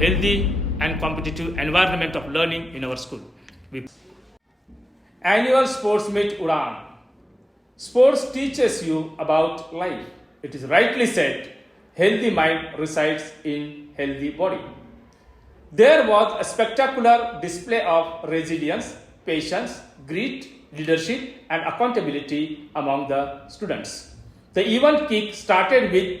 healthy and competitive environment of learning in our school. Annual Sports Meet Udan. Sports teaches you about life. It is rightly said, healthy mind resides in healthy body. There was a spectacular display of resilience, patience, grit, leadership, and accountability among the students. The event kick started with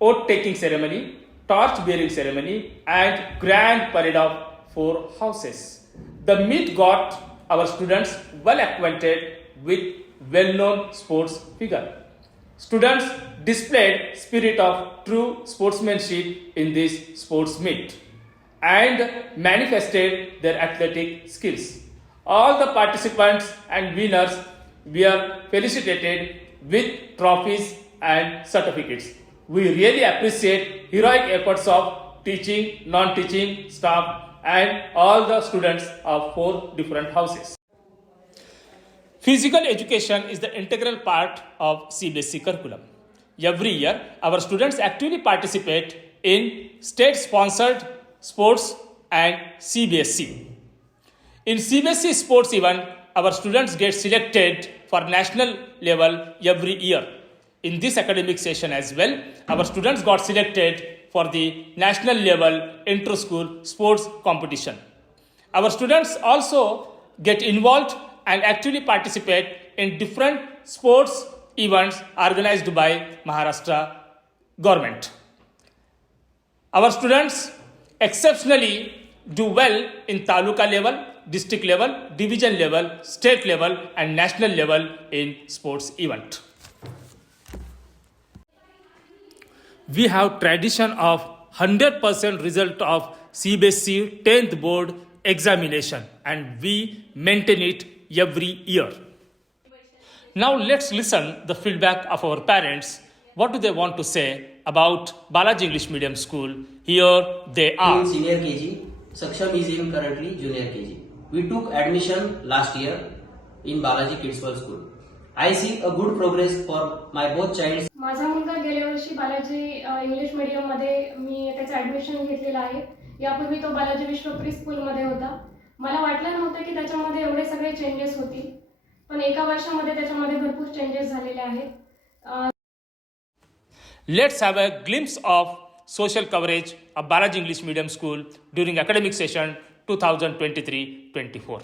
oath taking ceremony, torch bearing ceremony, and grand parade of 4 houses. The meet got our students well acquainted with well known sports figure. Students displayed spirit of true sportsmanship in this sports meet and manifested their athletic skills. All the participants and winners were felicitated with trophies and certificates. We really appreciate heroic efforts of teaching, non-teaching staff and all the students of 4 different houses. Physical education is the integral part of CBSE curriculum. Every year, our students actively participate in state-sponsored sports and CBSE. In CBSE sports event, our students get selected for national level every year. In this academic session as well, our students got selected for the national level inter-school sports competition. Our students also get involved and actively participate in different sports events organized by Maharashtra government. Our students exceptionally do well in taluka level, district level, division level, state level, and national level in sports event. We have tradition of 100% result of CBSE 10th board examination, and we maintain it every year. Now let's listen the feedback of our parents. What do they want to say about Balaji English Medium School? Here they are. In senior KG, Saksham is in currently junior KG. We took admission last year in Balaji Kids World School. I see a good progress for my both childs. माझा मुलगा गेल्या वर्षी Balaji English medium मध्ये मी त्याचं admission घेतलेलं आहे. यापूर्वी तो बालाजी विश्वप्री स्कूल मध्ये होता. मला वाटलं नव्हतं की त्याच्यामध्ये एवढे सगळे चेंजेस होतील, पण एका वर्षामध्ये त्याच्यामध्ये भरपूर चेंजेस झालेले आहेत. Let's have a glimpse of social coverage of Balaji English Medium School during academic session 2023-24.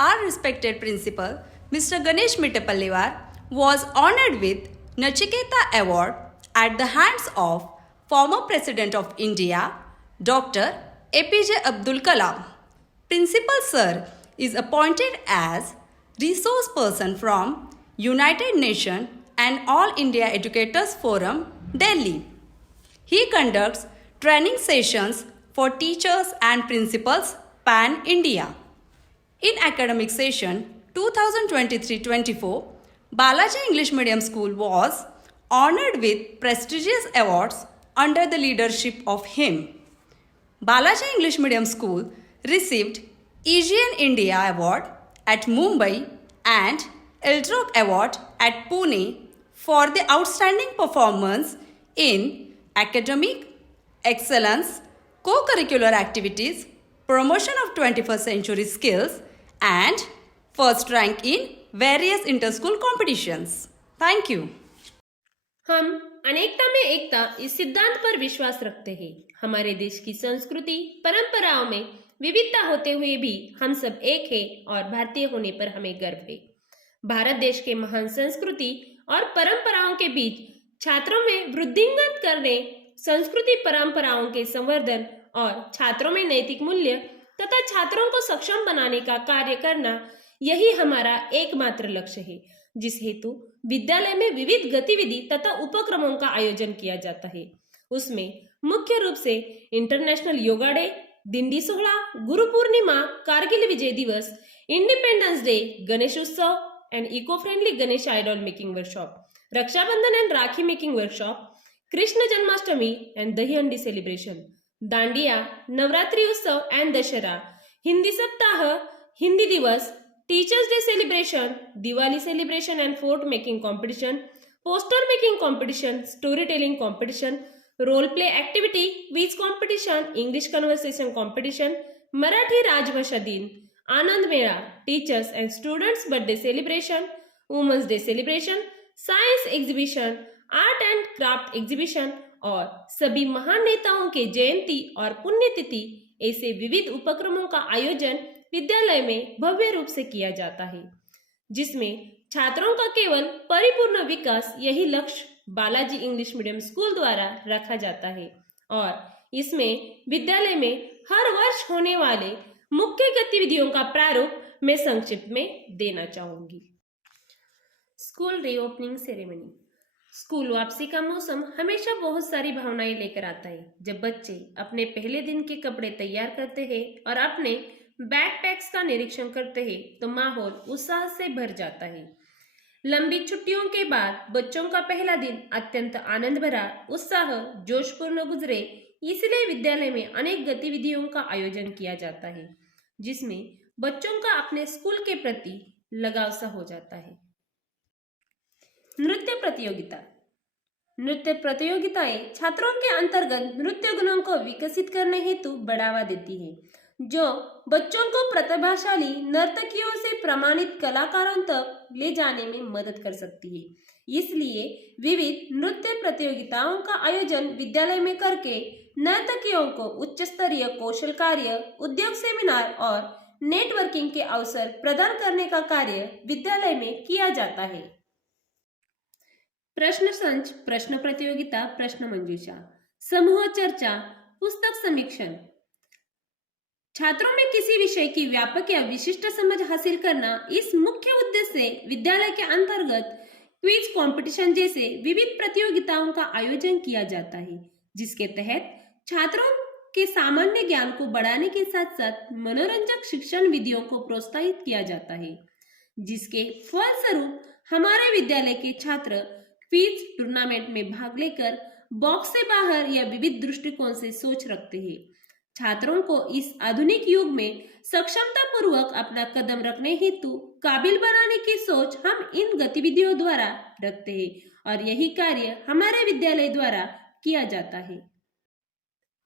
Our respected principal, Mr. Ganesh Mittapallivar, was honored with Nachiketa Award at the hands of former President of India, Dr. APJ Abdul Kalam. Principal Sir is appointed as resource person from United Nations and All India Educators Forum, Delhi. He conducts training sessions for teachers and principals pan-India. In academic session 2023-24, Balaji English Medium School was honored with prestigious awards under the leadership of him. Balaji English Medium School received Asian India Award at Mumbai and Eltrock Award at Pune for the outstanding performance in academic excellence, co-curricular activities, promotion of 21st century skills, and first rank in various inter-school competitions. Thank you. हम अनेकता में एकता इस सिद्धांत पर विश्वास रखते हैं. हमारे देश की संस्कृति परंपराओं में विविधता होते हुए भी हम सब एक हैं और भारतीय होने पर हमें गर्व है. भारत देश के महान संस्कृति और परंपराओं के बीच छात्रों में वृद्धिंगत करने संस्कृति परंपराओं के संवर्धन और छात्रों में नैतिक मूल्य तथा छात्रों को सक्षम बनाने का कार्य करना, यही हमारा एकमात्र लक्ष्य है, जिस हेतु विद्यालय में विविध गतिविधि तथा उपक्रमों का आयोजन किया जाता है। उसमें मुख्य रूप से इंटरनेशनल योगा डे, दिंडी सोहला, गुरु पूर्णिमा, कारगिल विजय दिवस, independence day, Ganesh Utsav and eco friendly Ganesh idol making workshop, Raksha Bandhan and rakhi making workshop, Krishna Janmashtami and dahi handi celebration, dandiya, Navratri उत्सव एंड दशहरा, हिंदी सप्ताह, हिंदी दिवस, teachers day celebration, Diwali celebration and fort making competition, poster making competition, story telling competition, role play activity, quiz competition, English conversation competition, Marathi राजभाषा दिन, आनंद मेला, teachers and students birthday celebration, women's day celebration, science exhibition, art and craft exhibition और सभी महान नेताओं के जयंती और पुण्यतिथि, ऐसे विविध उपक्रमों का आयोजन विद्यालय में भव्य रूप से किया जाता है, जिसमें छात्रों का केवल परिपूर्ण विकास, यही लक्ष्य बालाजी इंग्लिश मीडियम स्कूल द्वारा रखा जाता है। और इसमें विद्यालय में हर वर्ष होने वाले मुख्य गतिविधियों का प्रारूप मैं संक्षिप्त में देना चाहूंगी। School reopening ceremony. स्कूल वापसी का मौसम हमेशा बहुत सारी भावनाएं लेकर आता है। जब बच्चे अपने पहले दिन के कपड़े तैयार करते हैं और अपने बैकपैक्स का निरीक्षण करते हैं तो माहौल उत्साह से भर जाता है। लंबी छुट्टियों के बाद बच्चों का पहला दिन अत्यंत आनंद भरा, उत्साह, जोशपूर्ण गुजरे, इसलिए विद्यालय में अनेक गतिविधियों का आयोजन किया जाता है, जिसमें बच्चों का अपने स्कूल के प्रति लगाव सा हो जाता है। नृत्य प्रतियोगिता। नृत्य प्रतियोगिताएं छात्रों के अंतर्गत नृत्य गुणों को विकसित करने हेतु बढ़ावा देती है, जो बच्चों को प्रतिभाशाली नर्तकियों से प्रमाणित कलाकारों तक ले जाने में मदद कर सकती है। इसलिए विविध नृत्य प्रतियोगिताओं का आयोजन विद्यालय में करके नर्तकियों को उच्च स्तरीय कौशल कार्य, उद्योग सेमिनार और नेटवर्किंग के अवसर प्रदान करने का कार्य विद्यालय में किया जाता है। प्रश्न संच, प्रश्न प्रतियोगिता, प्रश्न मंजूषा, समूह चर्चा, पुस्तक समीक्षण। छात्रों में किसी विषय की व्यापक या विशिष्ट समझ हासिल करना इस मुख्य उद्देश्य से विद्यालय के अंतर्गत क्विज कंपटीशन जैसे विविध प्रतियोगिताओं का आयोजन किया जाता है, जिसके तहत छात्रों के सामान्य ज्ञान को बढ़ाने के साथ साथ मनोरंजक शिक्षण विधियों को प्रोत्साहित किया जाता है, जिसके फलस्वरूप हमारे विद्यालय के छात्र क्विज टूर्नामेंट में भाग लेकर बॉक्स से बाहर या विविध दृष्टिकोण से सोच रखते हैं। छात्रों को इस आधुनिक युग में सक्षमता पूर्वक अपना कदम रखने हेतु काबिल बनाने की सोच हम इन गतिविधियों द्वारा रखते हैं और यही कार्य हमारे विद्यालय द्वारा किया जाता है।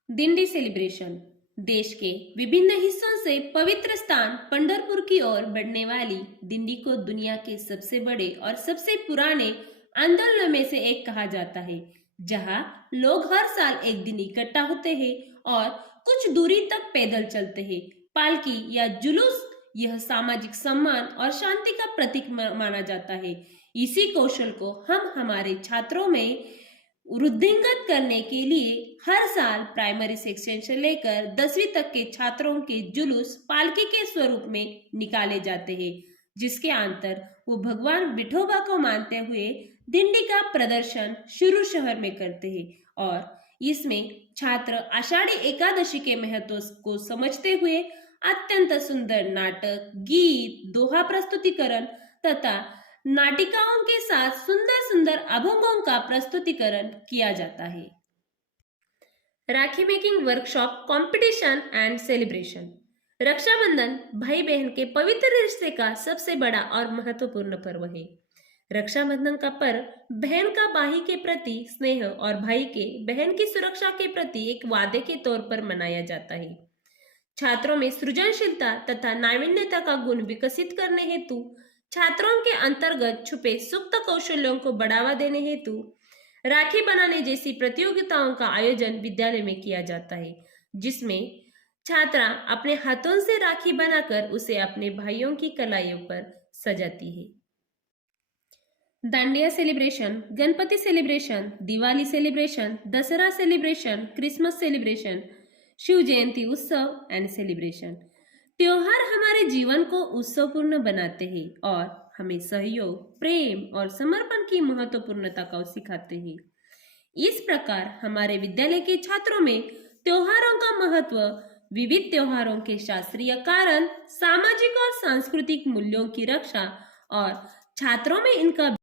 दिंडी सेलिब्रेशन। देश के विभिन्न हिस्सों से पवित्र स्थान पंढरपुर की ओर बढ़ने वाली दिंडी को दुनिया के सबसे बड़े और सबसे पुराने आंदोलनों में से एक कहा जाता है, जहां लोग हर साल एक दिन इकट्ठा होते हैं और कुछ दूरी तक पैदल चलते हैं। पालकी या जुलूस यह सामाजिक सम्मान और शांति का प्रतीक माना जाता है। इसी कौशल को हम हमारे छात्रों में वृद्धिंगत करने के लिए हर साल प्राइमरी सेक्शन से लेकर 10वीं तक के छात्रों के जुलूस पालकी के स्वरूप में निकाले जाते हैं, जिसके अंतर वो भगवान विठोबा को मानते हुए दिंडी का प्रदर्शन शुरू शहर में करते हैं और इसमें छात्र आषाढ़ी एकादशी के महत्व को समझते हुए अत्यंत सुंदर नाटक, गीत, दोहा प्रस्तुतिकरण तथा नाटिकाओं के साथ सुंदर सुंदर अभंगों का प्रस्तुतिकरण किया जाता है। Rakhi making workshop, competition and celebration. Rakshabandhan भाई बहन के पवित्र रिश्ते का सबसे बड़ा और महत्वपूर्ण पर्व है। रक्षाबंधन का पर्व बहन का भाई के प्रति स्नेह और भाई के बहन की सुरक्षा के प्रति एक वादे के तौर पर मनाया जाता है। छात्रों में सृजनशीलता तथा नावीन्यता का गुण विकसित करने हेतु छात्रों के अंतर्गत छुपे सुप्त कौशल्यों को बढ़ावा देने हेतु राखी बनाने जैसी प्रतियोगिताओं का आयोजन विद्यालय में किया जाता है, जिसमें छात्रा अपने हाथों से राखी बनाकर उसे अपने भाइयों की कलाइयों पर सजाती है। Dandiya celebration, Ganpati celebration, Diwali celebration, Dussehra celebration, Christmas celebration, Shiv Jayanti उत्सव एंड सेलिब्रेशन। त्योहार हमारे जीवन को उत्सवपूर्ण बनाते हैं और हमें सहयोग, प्रेम और समर्पण की महत्वपूर्णता को सिखाते हैं। इस प्रकार हमारे विद्यालय के छात्रों में त्योहारों का महत्व, विविध त्योहारों के शास्त्रीय कारण, सामाजिक और सांस्कृतिक मूल्यों की रक्षा और छात्रों में इनका